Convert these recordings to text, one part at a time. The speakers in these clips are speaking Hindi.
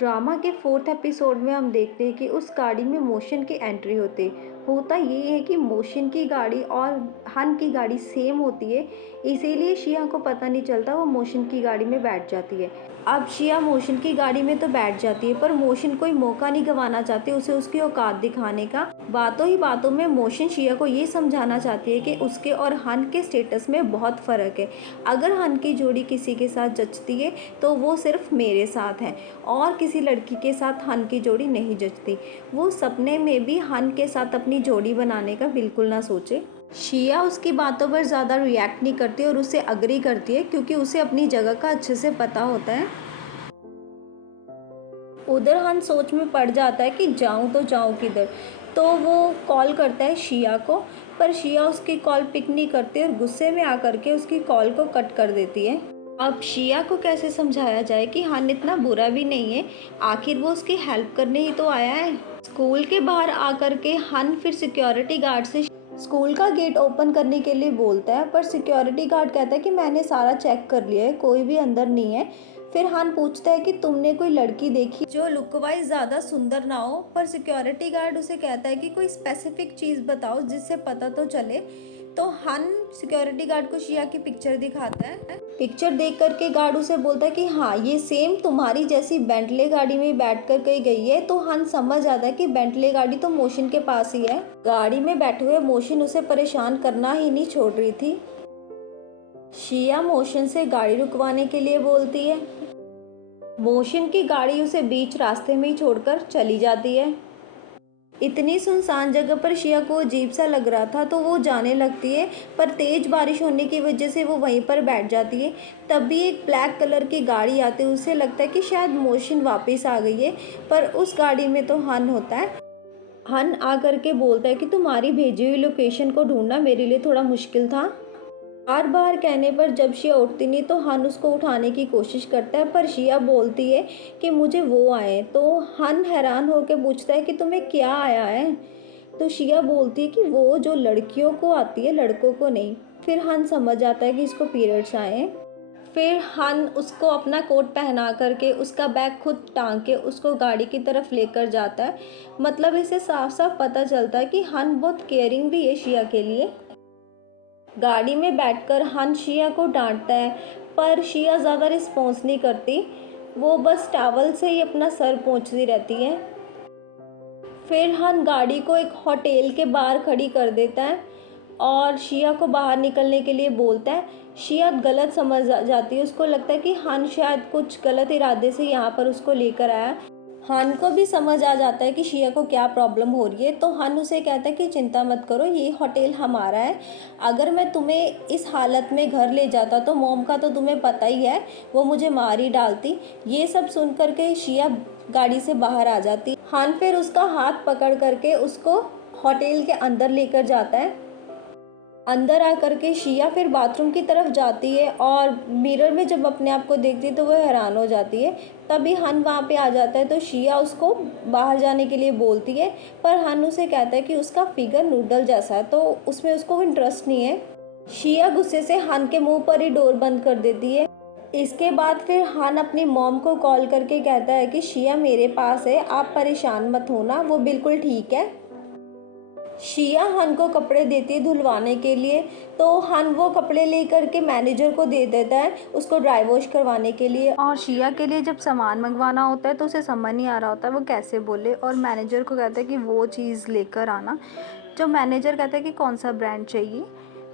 ड्रामा के 4th एपिसोड में हम देखते हैं कि उस गाड़ी में मोशन की एंट्री होती है। होता ये है कि मोशन की गाड़ी और हन की गाड़ी सेम होती है, इसीलिए शिया को पता नहीं चलता, वो मोशन की गाड़ी में बैठ जाती है। अब शिया मोशन की गाड़ी में तो बैठ जाती है, पर मोशन कोई मौका नहीं गंवाना चाहती उसे उसकी औकात दिखाने का। बातों ही बातों में मोशन शिया को ये समझाना चाहती है कि उसके और हन के स्टेटस में बहुत फ़र्क है। अगर हन की जोड़ी किसी के साथ जचती है तो वो सिर्फ मेरे साथ है, और किसी लड़की के साथ हन की जोड़ी नहीं जचती। वो सपने में भी हन के साथ अपनी जोड़ी बनाने का बिल्कुल ना सोचे। शिया उसकी बातों पर ज़्यादा रिएक्ट नहीं करती और उससे अग्री करती है, क्योंकि उसे अपनी जगह का अच्छे से पता होता है। उधर हन सोच में पड़ जाता है कि जाऊं तो जाऊं किधर। तो वो कॉल करता है शिया को, पर शिया उसकी कॉल पिक नहीं करती और गुस्से में आकर के उसकी कॉल को कट कर देती है। अब शिया को कैसे समझाया जाए कि हन इतना बुरा भी नहीं है, आखिर वो उसकी हेल्प करने ही तो आया है। स्कूल के बाहर आकर के हन फिर सिक्योरिटी गार्ड से स्कूल का गेट ओपन करने के लिए बोलता है, पर सिक्योरिटी गार्ड कहता है कि मैंने सारा चेक कर लिया है, कोई भी अंदर नहीं है। फिर हन पूछता है कि तुमने कोई लड़की देखी जो लुक वाइज ज़्यादा सुंदर ना हो, पर सिक्योरिटी गार्ड उसे कहता है कि कोई स्पेसिफिक चीज़ बताओ जिससे पता तो चले। तो हन सिक्योरिटी गार्ड को शिया की पिक्चर दिखाता है। पिक्चर देख करके गार्ड उसे बोलता है कि हाँ, ये सेम तुम्हारी जैसी बेंटले गाड़ी में बैठ कर कहीं गई है। तो हन समझ आता है कि बेंटले गाड़ी तो मोशन के पास ही है। गाड़ी में बैठे हुए मोशन उसे परेशान करना ही नहीं छोड़ रही थी। शिया मोशन से गाड़ी रुकवाने के लिए बोलती है। मोशन की गाड़ी उसे बीच रास्ते में ही छोड़कर चली जाती है। इतनी सुनसान जगह पर शिया को अजीब सा लग रहा था, तो वो जाने लगती है, पर तेज बारिश होने की वजह से वो वहीं पर बैठ जाती है। तभी एक ब्लैक कलर की गाड़ी आती है, उसे लगता है कि शायद मोशन वापस आ गई है, पर उस गाड़ी में तो हन होता है। हन आकर के बोलता है कि तुम्हारी भेजी हुई लोकेशन को ढूंढना मेरे लिए थोड़ा मुश्किल था। बार बार कहने पर जब शिया उठती नहीं तो हन उसको उठाने की कोशिश करता है, पर शिया बोलती है कि मुझे वो आए। तो हन हैरान होकर पूछता है कि तुम्हें क्या आया है। तो शिया बोलती है कि वो जो लड़कियों को आती है, लड़कों को नहीं। फिर हन समझ जाता है कि इसको पीरियड्स आए हैं। फिर हन उसको अपना कोट पहना करके उसका बैग खुद टांग के उसको गाड़ी की तरफ लेकर जाता है। मतलब इसे साफ साफ पता चलता है कि हन बहुत केयरिंग भी है शिया के लिए। गाड़ी में बैठकर हन शिया को डांटता है, पर शिया ज़्यादा रिस्पॉन्स नहीं करती, वो बस टॉवल से ही अपना सर पोंछती रहती है। फिर हन गाड़ी को एक होटल के बाहर खड़ी कर देता है और शिया को बाहर निकलने के लिए बोलता है। शिया गलत समझ जाती है, उसको लगता है कि हन शायद कुछ गलत इरादे से यहाँ पर उसको लेकर आया। हन को भी समझ आ जाता है कि शिया को क्या प्रॉब्लम हो रही है, तो हन उसे कहता है कि चिंता मत करो, ये होटल हमारा है। अगर मैं तुम्हें इस हालत में घर ले जाता तो मॉम का तो तुम्हें पता ही है, वो मुझे मार ही डालती। ये सब सुन करके शिया गाड़ी से बाहर आ जाती। हन फिर उसका हाथ पकड़ करके उसको होटल के अंदर लेकर जाता है। अंदर आकर के शिया फिर बाथरूम की तरफ जाती है और मिरर में जब अपने आप को देखती है तो वह हैरान हो जाती है। तभी हन वहाँ पे आ जाता है, तो शिया उसको बाहर जाने के लिए बोलती है, पर हन उसे कहता है कि उसका फिगर नूडल जैसा है, तो उसमें उसको इंटरेस्ट नहीं है। शिया गुस्से से हन के मुंह पर ही डोर बंद कर देती है। इसके बाद फिर हन अपनी मॉम को कॉल करके कहता है कि शिया मेरे पास है, आप परेशान मत होना, वो बिल्कुल ठीक है। शिया हन को कपड़े देती है धुलवाने के लिए, तो हन वो कपड़े लेकर के मैनेजर को दे देता है उसको ड्राई वॉश करवाने के लिए। और शिया के लिए जब सामान मंगवाना होता है तो उसे समझ नहीं आ रहा होता है वो कैसे बोले, और मैनेजर को कहता है कि वो चीज़ लेकर आना। जो मैनेजर कहता है कि कौन सा ब्रांड चाहिए,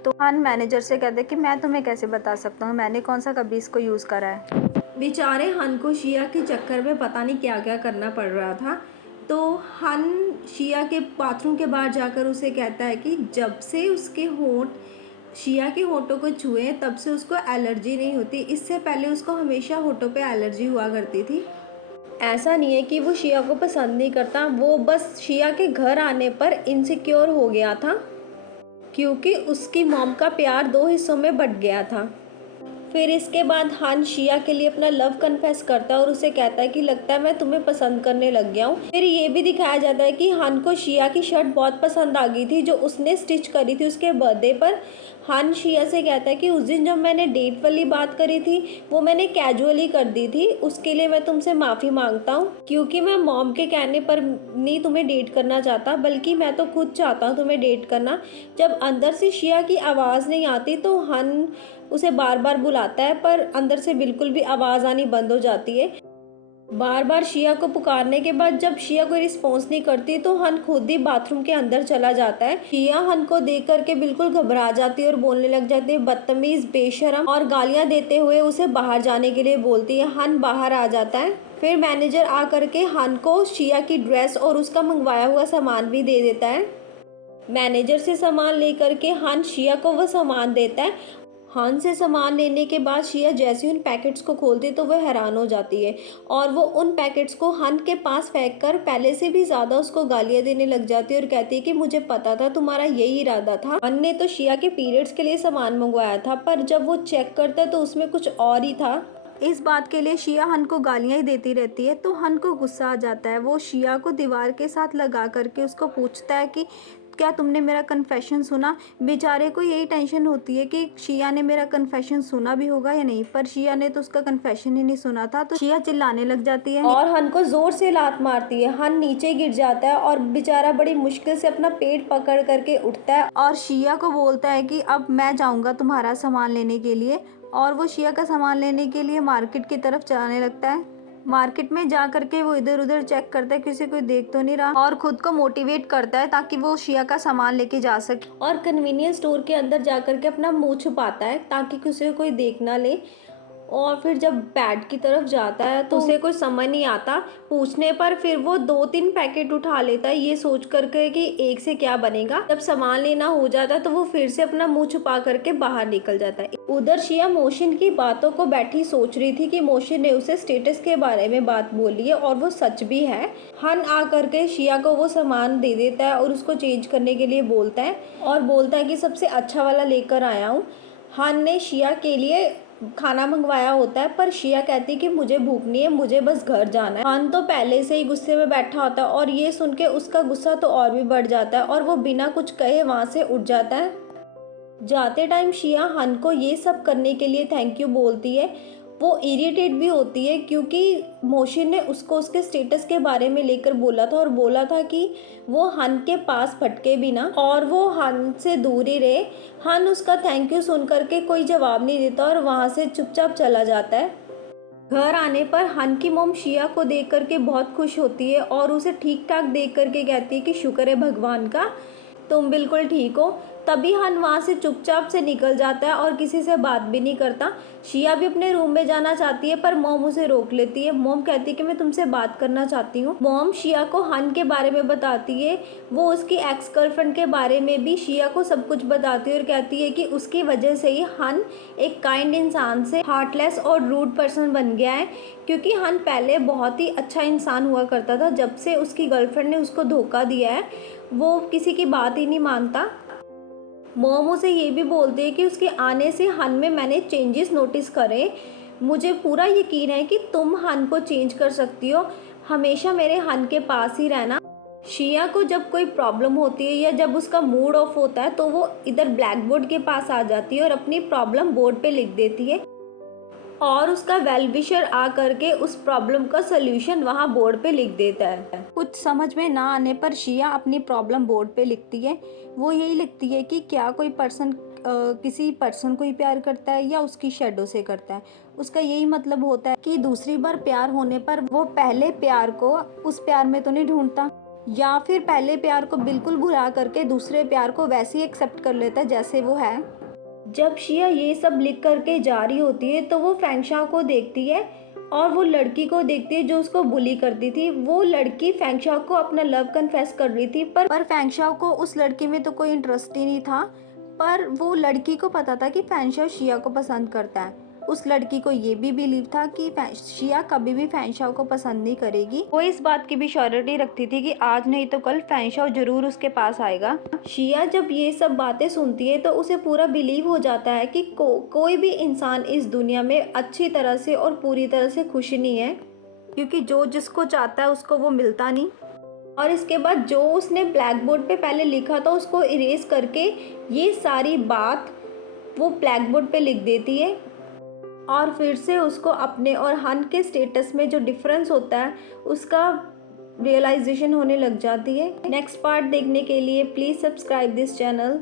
तो हन मैनेजर से कहता है कि मैं तुम्हें कैसे बता सकता हूँ, मैंने कौन सा कभी इसको यूज़ करा है। बेचारे हन को शिया के चक्कर में पता नहीं क्या क्या करना पड़ रहा था। तो हन शिया के बाथरूम के बाहर जाकर उसे कहता है कि जब से उसके होंठ शिया के होंठों को छुए तब से उसको एलर्जी नहीं होती, इससे पहले उसको हमेशा होंठों पे एलर्जी हुआ करती थी। ऐसा नहीं है कि वो शिया को पसंद नहीं करता, वो बस शिया के घर आने पर इनसिक्योर हो गया था, क्योंकि उसकी मॉम का प्यार दो हिस्सों में बट गया था। फिर इसके बाद हान शिया के लिए अपना लव कन्फेस करता है और उसे कहता है कि लगता है मैं तुम्हें पसंद करने लग गया हूँ। फिर ये भी दिखाया जाता है कि हान को शिया की शर्ट बहुत पसंद आ गई थी जो उसने स्टिच करी थी उसके बर्थडे पर। हान शिया से कहता है कि उस दिन जब मैंने डेट वाली बात करी थी वो मैंने कैजुअली कर दी थी, उसके लिए मैं तुमसे माफ़ी मांगता हूँ, क्योंकि मैं मॉम के कहने पर नहीं तुम्हें डेट करना चाहता, बल्कि मैं तो खुद चाहता हूँ तुम्हें डेट करना। जब अंदर से शिया की आवाज़ नहीं आती तो हान उसे बार बार बुलाता है पर अंदर से बिल्कुल भी आवाज़ आनी बंद हो जाती है। बार बार शिया को पुकारने के बाद जब शिया कोई रिस्पॉन्स नहीं करती तो हन खुद ही बाथरूम के अंदर चला जाता है। शिया हन को देख करके बिल्कुल घबरा जाती है और बोलने लग जाती है बदतमीज, बेशरम, और गालियां देते हुए उसे बाहर जाने के लिए बोलती है। हन बाहर आ जाता है। फिर मैनेजर आ करके हन को शिया की ड्रेस और उसका मंगवाया हुआ सामान भी दे देता है। मैनेजर से सामान लेकर के हन शिया को वो सामान देता है। हन से सामान लेने के बाद शिया जैसे उन पैकेट्स को खोलती तो वह हैरान हो जाती है और वो उन पैकेट्स को हन के पास फेंक कर पहले से भी ज़्यादा उसको गालियाँ देने लग जाती है और कहती है कि मुझे पता था तुम्हारा यही इरादा था। हन ने तो शिया के पीरियड्स के लिए सामान मंगवाया था पर जब वो चेक करता है तो उसमें कुछ और ही था। इस बात के लिए शिया हन को गालियाँ ही देती रहती है तो हन को गुस्सा आ जाता है। वो शिया को दीवार के साथ लगा करके उसको पूछता है कि क्या तुमने मेरा कन्फेशन सुना। बेचारे को यही टेंशन होती है कि शिया ने मेरा कन्फेशन सुना भी होगा या नहीं, पर शिया ने तो उसका कन्फेशन ही नहीं सुना था। तो शिया चिल्लाने लग जाती है और हन को जोर से लात मारती है। हन नीचे गिर जाता है और बेचारा बड़ी मुश्किल से अपना पेट पकड़ करके उठता है और शिया को बोलता है कि अब मैं जाऊंगा तुम्हारा सामान लेने के लिए, और वो शिया का सामान लेने के लिए मार्केट की तरफ चलाने लगता है। मार्केट में जा करके वो इधर उधर चेक करता है किसी कोई देख तो नहीं रहा और खुद को मोटिवेट करता है ताकि वो शिया का सामान लेके जा सके, और कन्वीनियंस स्टोर के अंदर जा करके अपना मुंह छुपाता है ताकि किसी को कोई देख ना ले। और फिर जब बेड की तरफ जाता है तो उसे कुछ समझ नहीं आता। पूछने पर फिर वो 2-3 पैकेट उठा लेता है ये सोच करके कि एक से क्या बनेगा। जब सामान लेना हो जाता है तो वो फिर से अपना मुंह छुपा करके बाहर निकल जाता है। उधर शिया मोशन की बातों को बैठी सोच रही थी कि मोशन ने उसे स्टेटस के बारे में बात बोली है और वो सच भी है। हन आ करके शिया को वो सामान दे देता है और उसको चेंज करने के लिए बोलता है और बोलता है कि सबसे अच्छा वाला लेकर आया हूँ। हन ने शिया के लिए खाना मंगवाया होता है पर शिया कहती है कि मुझे भूख नहीं है, मुझे बस घर जाना है। हन तो पहले से ही गुस्से में बैठा होता है और ये सुन के उसका गुस्सा तो और भी बढ़ जाता है और वो बिना कुछ कहे वहाँ से उठ जाता है। जाते टाइम शिया हन को ये सब करने के लिए थैंक यू बोलती है। वो इरिटेट भी होती है क्योंकि मोशन ने उसको उसके स्टेटस के बारे में लेकर बोला था और बोला था कि वो हन के पास फटके भी ना और वो हन से दूर ही रहे। हन उसका थैंक यू सुन करके कोई जवाब नहीं देता और वहाँ से चुपचाप चला जाता है। घर आने पर हन की मोम शिया को देख करके बहुत खुश होती है और उसे ठीक ठाक देख करके कहती है कि शुक्र है भगवान का, तुम बिल्कुल ठीक हो। तभी हन वहाँ से चुपचाप से निकल जाता है और किसी से बात भी नहीं करता। शिया भी अपने रूम में जाना चाहती है पर मॉम उसे रोक लेती है। मॉम कहती है कि मैं तुमसे बात करना चाहती हूँ। मॉम शिया को हन के बारे में बताती है। वो उसकी एक्स गर्लफ्रेंड के बारे में भी शिया को सब कुछ बताती है और कहती है कि उसकी वजह से ही हन एक काइंड इंसान से हार्टलेस और रूड पर्सन बन गया है, क्योंकि हन पहले बहुत ही अच्छा इंसान हुआ करता था। जब से उसकी गर्लफ्रेंड ने उसको धोखा दिया है वो किसी की बात ही नहीं मानता। मॉम उसे ये भी बोलती है कि उसके आने से हन में मैंने चेंजेस नोटिस करे। मुझे पूरा यकीन है कि तुम हन को चेंज कर सकती हो, हमेशा मेरे हन के पास ही रहना। शिया को जब कोई प्रॉब्लम होती है या जब उसका मूड ऑफ होता है तो वो इधर ब्लैक बोर्ड के पास आ जाती है और अपनी प्रॉब्लम बोर्ड पे लिख देती है और उसका वेल विशर आ करके उस प्रॉब्लम का सोल्यूशन वहाँ बोर्ड पे लिख देता है। कुछ समझ में ना आने पर शिया अपनी प्रॉब्लम बोर्ड पे लिखती है। वो यही लिखती है कि क्या कोई पर्सन किसी पर्सन को ही प्यार करता है या उसकी शेडो से करता है। उसका यही मतलब होता है कि दूसरी बार प्यार होने पर वो पहले प्यार को उस प्यार में तो नहीं ढूंढता, या फिर पहले प्यार को बिल्कुल भुला करके दूसरे प्यार को वैसे ही एक्सेप्ट कर लेता है जैसे वो है। जब शिया ये सब लिख करके जा रही होती है तो वो फैंगशाओ को देखती है और वो लड़की को देखती है जो उसको बुली करती थी। वो लड़की फैंगशाओ को अपना लव कन्फेस कर रही थी पर फैंगशाओ को उस लड़की में तो कोई इंटरेस्ट ही नहीं था, पर वो लड़की को पता था कि फैंगशाओ शिया को पसंद करता है। उस लड़की को ये भी बिलीव था कि शिया कभी भी फैंशाओ को पसंद नहीं करेगी। वो इस बात की भी श्योरिटी रखती थी कि आज नहीं तो कल फैंशाओ जरूर उसके पास आएगा। शिया जब ये सब बातें सुनती है तो उसे पूरा बिलीव हो जाता है कि कोई भी इंसान इस दुनिया में अच्छी तरह से और पूरी तरह से खुश नहीं है, क्योंकि जो जिसको चाहता है उसको वो मिलता नहीं। और इसके बाद जो उसने ब्लैक बोर्ड पे पहले लिखा था उसको इरेज करके ये सारी बात वो ब्लैक बोर्ड पे लिख देती है, और फिर से उसको अपने और हन के स्टेटस में जो डिफरेंस होता है उसका रियलाइजेशन होने लग जाती है। नेक्स्ट पार्ट देखने के लिए प्लीज़ सब्सक्राइब दिस चैनल।